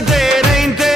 verdadeira